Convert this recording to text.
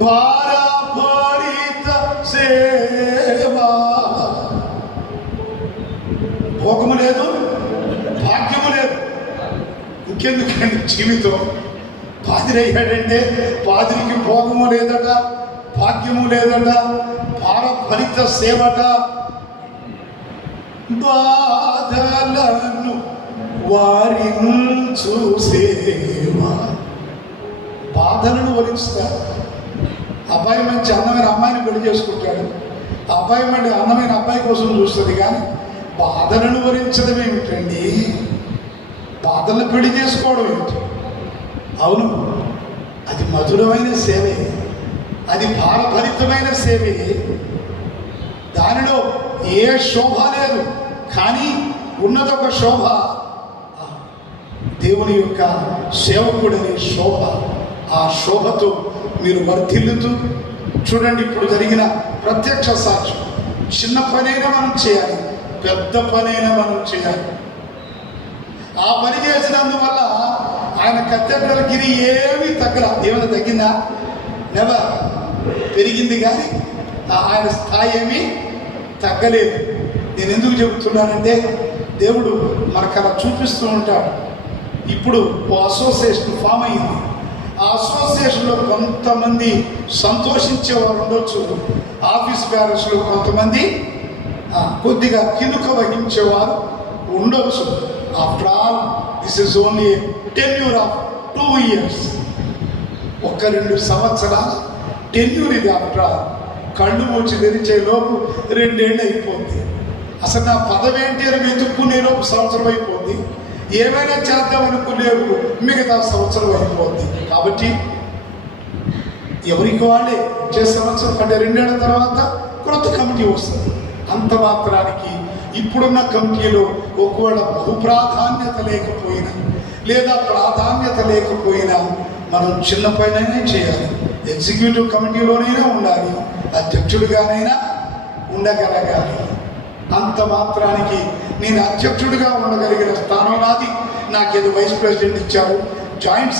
భారపరిత సేవా. భోగము లేదు భాగ్యము లేదు. ఇంకెందుకండి జీవితం? పాదిరయ్యాడంటే పాదిరికి భోగము లేదట భాగ్యము లేదట భారఫలిత సేవట. బాధలను వారి చూసేవా బాధలను వరించుతారు. అబ్బాయి మంచి అందమైన అమ్మాయిని పెళ్ళి చేసుకుంటాడు. ఆ అబ్బాయి మంచి అందమైన అబ్బాయి కోసం చూస్తుంది కానీ బాధలను వరించడం ఏమిటండి? బాధలను పెళ్ళి చేసుకోవడం ఏమిటి? అవును అది మధురమైన సేవే. అది భారభరితమైన సేవే. దానిలో ఏ శోభ లేదు కానీ ఉన్నదొక శోభ. దేవుని యొక్క సేవకుడనే శోభ. ఆ శోభతో మీరు వర్ధిల్లుతూ చూడండి ఇప్పుడు జరిగిన ప్రత్యక్ష సాక్ష్యం. చిన్న పనైనా మనం చేయాలి పెద్ద పనైనా మనం చేయాలి. ఆ పని చేసినందువల్ల ఆయన కత్తెడ్డల గిరి ఏమీ తగ్గల. ఏమైనా తగ్గిందా? నెవర్ పెరిగింది కానీ ఆ- ఆయన స్థాయి ఏమీ తగ్గలేదు. నేను ఎందుకు చెబుతున్నానంటే దేవుడు మనకు అలా చూపిస్తూ ఉంటాడు. ఇప్పుడు ఓ అసోసియేషన్ ఫామ్ అయింది. ఆ అసోసియేషన్లో కొంతమంది సంతోషించేవారు ఉండొచ్చు. ఆఫీస్ బ్యాలెన్స్లో కొంతమంది కొద్దిగా కినుక వహించేవారు ఉండొచ్చు. After all this is only tenure of two years ఒక్క రెండు సంవత్సరాల టెన్యూర్ ఇది ఆఫ్టర్ ఆల్ కళ్ళు మూచి తెరిచేలోపు రెండేళ్ళు అయిపోతుంది అసలు నా పదవి ఏంటి అని వెతుక్కునే లోపు సంవత్సరం అయిపోతుంది ఏమైనా చేద్దాం అనుకునేవు మిగతా సంవత్సరం అయిపోద్ది. కాబట్టి ఎవరికి వాళ్ళే? వచ్చే సంవత్సరం అంటే రెండేళ్ళ తర్వాత క్రొత్త కమిటీ వస్తుంది. అంత మాత్రానికి ఇప్పుడున్న కమిటీలో ఒకవేళ బహు ప్రాధాన్యత లేకపోయినా లేదా ప్రాధాన్యత లేకపోయినా మనం చిన్న పైననే చేయాలి. ఎగ్జిక్యూటివ్ కమిటీలోనైనా ఉండాలి. అధ్యక్షుడిగానైనా ఉండగలగాలి. అంత మాత్రానికి నేను అధ్యక్షుడిగా ఉండగలిగిన స్థానం నాది. నాకేదో వైస్ ప్రెసిడెంట్ ఇచ్చారు. జాయింట్